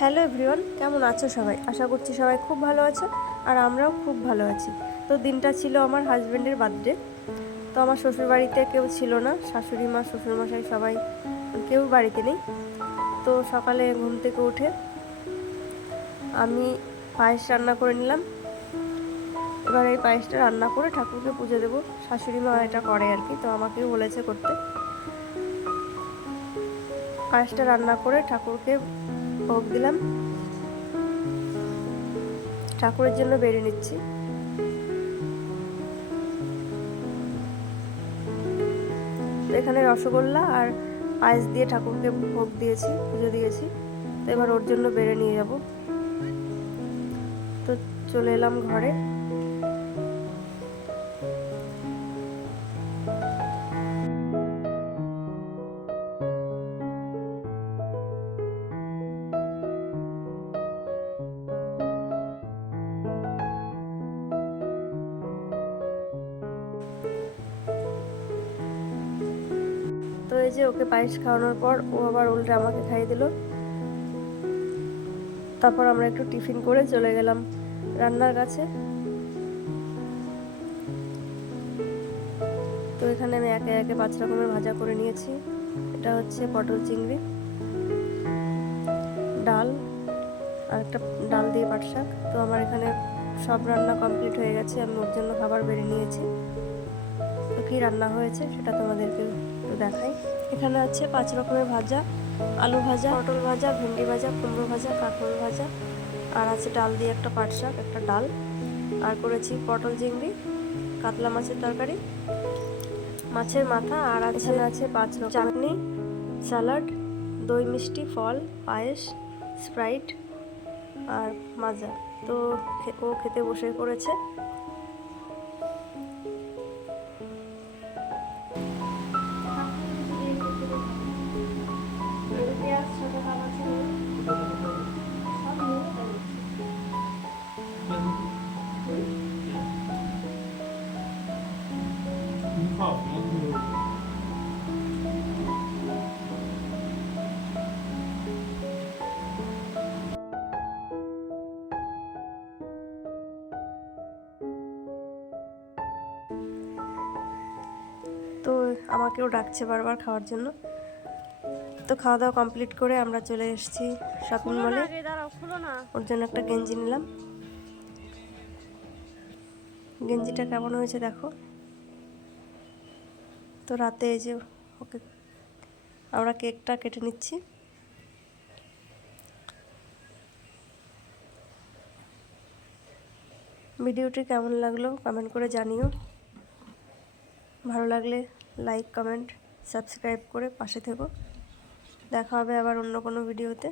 Hello everyone, কেমন আছো সবাই? আশা করছি সবাই খুব ভালো আছো আর আমরাও খুব ভালো আছি। তো দিনটা ছিল আমার হাজব্যান্ডের বার্থডে। তো আমার শ্বশুরবাড়িতে কেউ ছিল না, শাশুড়ি মা শ্বশুরমশাই সবাই কেউ বাড়িতে নেই। তো সকালে ঘুম থেকে উঠে আমি পায়েস রান্না করে নিলাম। এবার এই পায়েসটা রান্না করে ঠাকুরকে পুজো দেবো। শাশুড়ি মা এটা করে আর কি, তো আমাকেও বলেছে করতে। পায়েসটা রান্না করে ঠাকুরকে ভোগ দিলাম, ঠাকুরের জন্য বেড়ে নিচ্ছি। তো এখানে রসগোল্লা আর পায়েস দিয়ে ঠাকুরকে ভোগ দিয়েছি, পুজো দিয়েছি। তো এবার ওর জন্য বেড়ে নিয়ে যাব। তো চলে এলাম ঘরে। তো এই যে ওকে পায়েস খাওয়ানোর পর ও আবার উল্টে আমাকে খাইয়ে দিল। তারপর আমরা একটু টিফিন করে চলে গেলাম রান্নার কাছে। তো এখানে আমি একে একে 5 রকমের ভাজা করে নিয়েছি। এটা হচ্ছে পটল চিংড়ি, ডাল আর একটা ডাল দিয়ে পাট শাক। তো আমার এখানে সব রান্না কমপ্লিট হয়ে গেছে, আমি ওর জন্য খাবার বেড়ে নিয়েছি। তো কী রান্না হয়েছে সেটা তোমাদেরকে একটু দেখাই। এখানে আছে 5 রকমের ভাজা, আলু ভাজা, পটল ভাজা, ভেন্ডি ভাজা, কুমড়ো ভাজা, কাঁকরোল ভাজা, আর আছে ডাল দিয়ে একটা পাট শাক, একটা ডাল, আর করেছি পটল চিংড়ি, কাতলা মাছের তরকারি, মাছের মাথা, আর এখানে আছে 5 রকম চাটনি, স্যালাড, দই মিষ্টি, ফল, পায়েস, স্প্রাইট আর মাজা। তো ও খেতে বসে পড়েছে। তো আমাকেও ডাকছে বারবার খাওয়ার জন্য। তো খাওয়া দাওয়া কমপ্লিট করে আমরা চলে এসেছি শপিং মলে। ওর জন্য একটা গেঞ্জি নিলাম। গেঞ্জিটা কেমন হয়েছে দেখো। তো রাতে এই যে ওকে আমরা কেকটা কেটে নিচ্ছি। ভিডিওটি কেমন লাগলো কমেন্ট করে জানিও। ভালো লাগলে লাইক, কমেন্ট, সাবস্ক্রাইব করে পাশে থেকো। দেখা হবে আবার অন্য কোনো ভিডিওতে।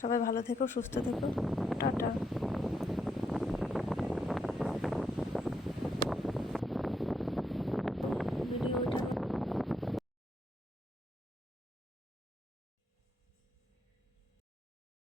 সবাই ভালো থেকো, সুস্থ থেকো। টাটা।